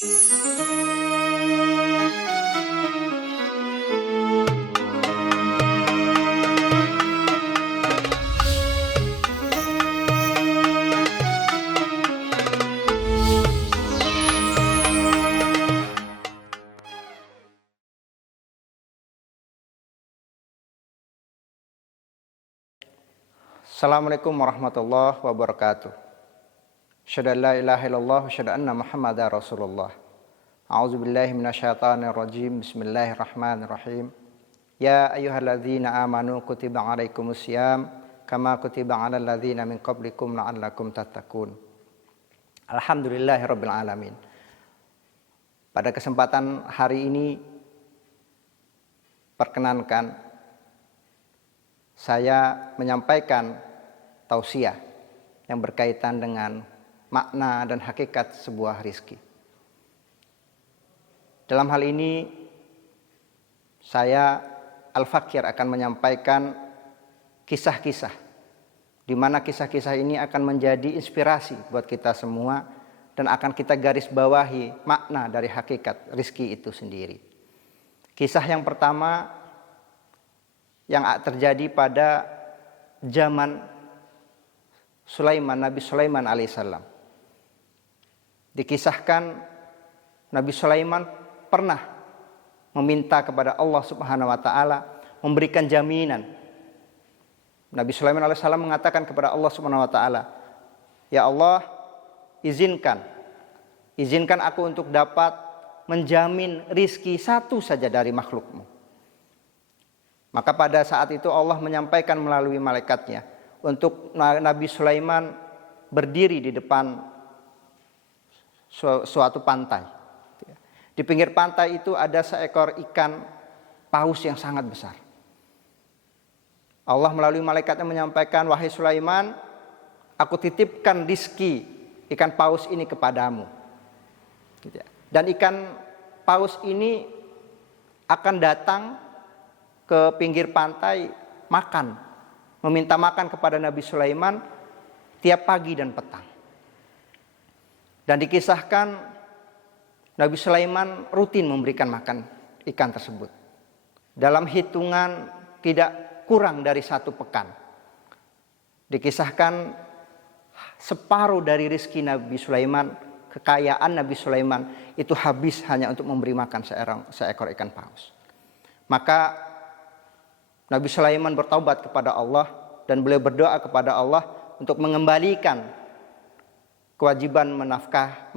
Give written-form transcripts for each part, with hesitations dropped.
Assalamualaikum warahmatullahi wabarakatuh. Asyhadu an la ilaha illallah wa asyhadu anna Muhammadar Rasulullah. A'udzubillahi minasyaitonir rajim. Bismillahirrahmanirrahim. Ya ayyuhalladzina amanu kutiba 'alaikumusiyam kama kutiba 'alal ladzina min qablikum la'allakum tattaqun. Alhamdulillahirabbil alamin. Pada kesempatan hari ini perkenankan saya menyampaikan tausiah yang berkaitan dengan makna dan hakikat sebuah rizki. Dalam hal ini saya Al-Fakir akan menyampaikan kisah-kisah di mana kisah-kisah ini akan menjadi inspirasi buat kita semua dan akan kita garis bawahi makna dari hakikat rizki itu sendiri. Kisah yang pertama yang terjadi pada zaman Nabi Sulaiman alaihissalam. Dikisahkan Nabi Sulaiman pernah meminta kepada Allah Subhanahu wa taala memberikan jaminan. Nabi Sulaiman alaihissalam mengatakan kepada Allah Subhanahu wa taala, "Ya Allah, izinkan aku untuk dapat menjamin rizki satu saja dari makhlukmu." Maka pada saat itu Allah menyampaikan melalui malaikatnya untuk Nabi Sulaiman berdiri di depan suatu pantai. Di pinggir pantai itu ada seekor ikan paus yang sangat besar. Allah melalui malaikatnya menyampaikan, "Wahai Sulaiman, aku titipkan rizki ikan paus ini kepadamu." Dan ikan paus ini akan datang ke pinggir pantai meminta makan kepada Nabi Sulaiman tiap pagi dan petang. Dan dikisahkan Nabi Sulaiman rutin memberikan makan ikan tersebut. Dalam hitungan tidak kurang dari 1 pekan. Dikisahkan separuh dari rezeki Nabi Sulaiman, kekayaan Nabi Sulaiman itu habis hanya untuk memberi makan seekor ikan paus. Maka Nabi Sulaiman bertaubat kepada Allah dan beliau berdoa kepada Allah untuk mengembalikan kewajiban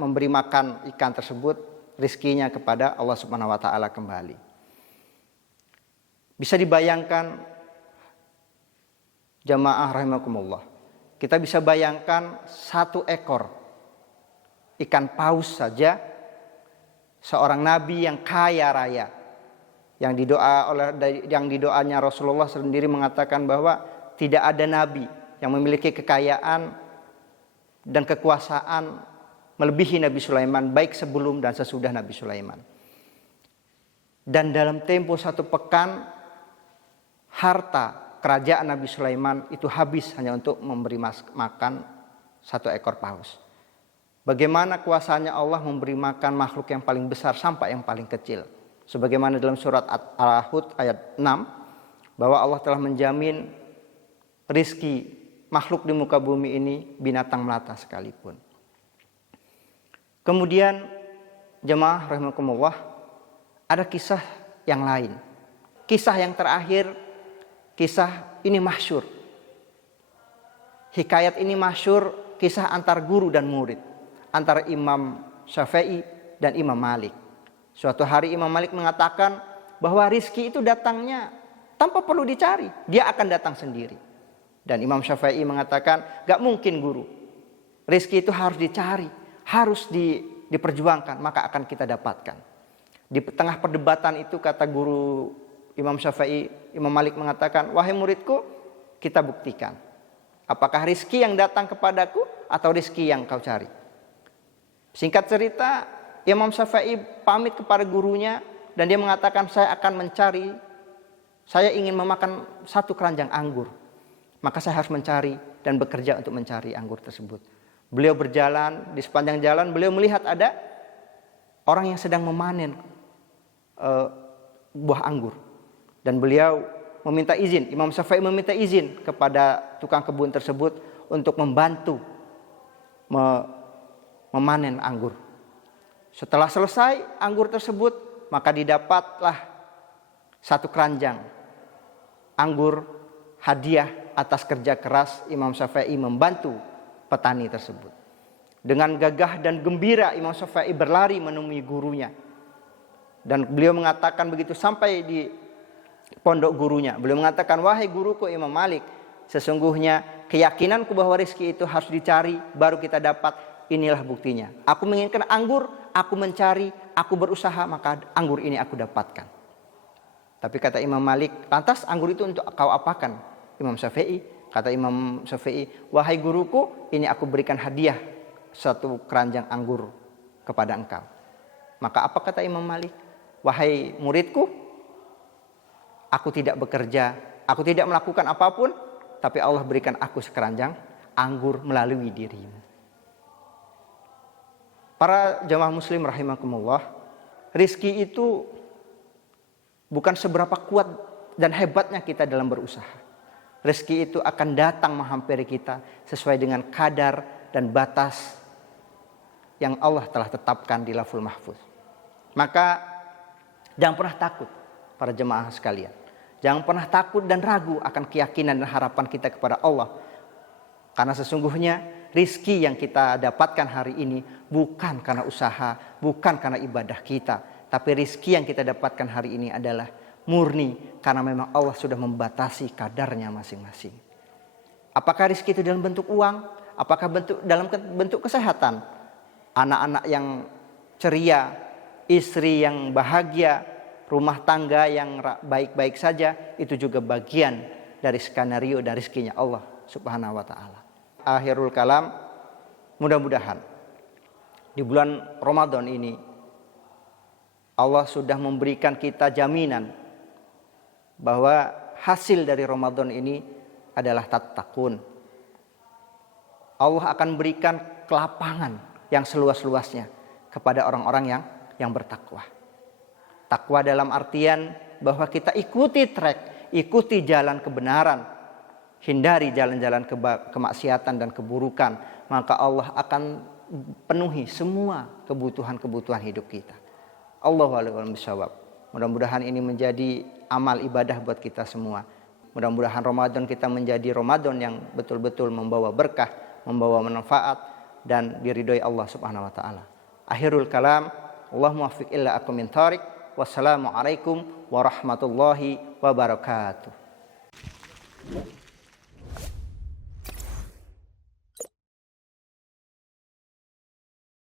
memberi makan ikan tersebut, rizkinya kepada Allah Subhanahu wa taala kembali. Bisa dibayangkan jamaah rahimakumullah. Kita bisa bayangkan 1 ekor ikan paus saja seorang nabi yang kaya raya. Yang didoanya Rasulullah sendiri mengatakan bahwa tidak ada nabi yang memiliki kekayaan dan kekuasaan melebihi Nabi Sulaiman, baik sebelum dan sesudah Nabi Sulaiman. Dan dalam tempo 1 pekan, harta kerajaan Nabi Sulaiman itu habis hanya untuk memberi makan 1 ekor paus. Bagaimana kuasanya Allah memberi makan makhluk yang paling besar sampai yang paling kecil. Sebagaimana dalam surat Al-Hud ayat 6, bahwa Allah telah menjamin rizki makhluk di muka bumi ini, binatang melata sekalipun. Kemudian jemaah rahimakumullah, ada kisah yang lain. Kisah yang terakhir, kisah ini masyhur. Hikayat ini masyhur, kisah antar guru dan murid, antara Imam Syafi'i dan Imam Malik. Suatu hari Imam Malik mengatakan bahwa rizki itu datangnya tanpa perlu dicari, dia akan datang sendiri. Dan Imam Syafi'i mengatakan, gak mungkin guru, rizki itu harus dicari, harus diperjuangkan, maka akan kita dapatkan. Di tengah perdebatan itu kata guru Imam Syafi'i, Imam Malik mengatakan, "Wahai muridku, kita buktikan, apakah rizki yang datang kepadaku atau rizki yang kau cari?" Singkat cerita, Imam Syafi'i pamit kepada gurunya dan dia mengatakan, "Saya akan mencari, saya ingin memakan 1 keranjang anggur. Maka saya harus mencari dan bekerja untuk mencari anggur tersebut." Beliau berjalan, di sepanjang jalan beliau melihat ada orang yang sedang memanen buah anggur. Dan beliau meminta izin, Imam Syafi'i meminta izin kepada tukang kebun tersebut untuk membantu memanen anggur. Setelah selesai anggur tersebut, maka didapatlah satu keranjang anggur hadiah atas kerja keras Imam Syafi'i membantu petani tersebut. Dengan gagah dan gembira Imam Syafi'i berlari menemui gurunya. Dan beliau mengatakan begitu sampai di pondok gurunya. Beliau mengatakan, wahai guruku Imam Malik, sesungguhnya keyakinanku bahwa rezeki itu harus dicari baru kita dapat. Inilah buktinya. Aku menginginkan anggur, aku mencari, aku berusaha, maka anggur ini aku dapatkan. Tapi kata Imam Malik, lantas anggur itu untuk kau apakan? Imam Syafi'i, kata Imam Syafi'i, wahai guruku, ini aku berikan hadiah satu keranjang anggur kepada engkau. Maka apa kata Imam Malik? Wahai muridku, aku tidak bekerja, aku tidak melakukan apapun, tapi Allah berikan aku sekeranjang anggur melalui dirimu. Para jamaah muslim rahimakumullah, rizki itu bukan seberapa kuat dan hebatnya kita dalam berusaha. Rizki itu akan datang menghampiri kita sesuai dengan kadar dan batas yang Allah telah tetapkan di Lauhul Mahfuz. Maka jangan pernah takut para jemaah sekalian. Jangan pernah takut dan ragu akan keyakinan dan harapan kita kepada Allah. Karena sesungguhnya rizki yang kita dapatkan hari ini bukan karena usaha, bukan karena ibadah kita. Tapi rizki yang kita dapatkan hari ini adalah murni karena memang Allah sudah membatasi kadarnya masing-masing. Apakah rizki itu dalam bentuk uang? Apakah dalam bentuk kesehatan? Anak-anak yang ceria, istri yang bahagia, rumah tangga yang baik-baik saja, itu juga bagian dari skenario dan rizkinya Allah Subhanahu wa ta'ala. Akhirul kalam, mudah-mudahan di bulan Ramadan ini Allah sudah memberikan kita jaminan bahwa hasil dari Ramadan ini adalah tattaqun. Allah akan berikan kelapangan yang seluas-luasnya kepada orang-orang yang bertakwa. Takwa dalam artian bahwa kita ikuti track, ikuti jalan kebenaran, hindari jalan-jalan kemaksiatan dan keburukan, maka Allah akan penuhi semua kebutuhan-kebutuhan hidup kita. Allahu a'lam bishawab. Mudah-mudahan ini menjadi amal ibadah buat kita semua. Mudah-mudahan Ramadan kita menjadi Ramadan yang betul-betul membawa berkah, membawa manfaat dan diridhoi Allah Subhanahu wa taala. Akhirul kalam, Allahumma waffiq illa akum min thariq. Wassalamualaikum warahmatullahi wabarakatuh.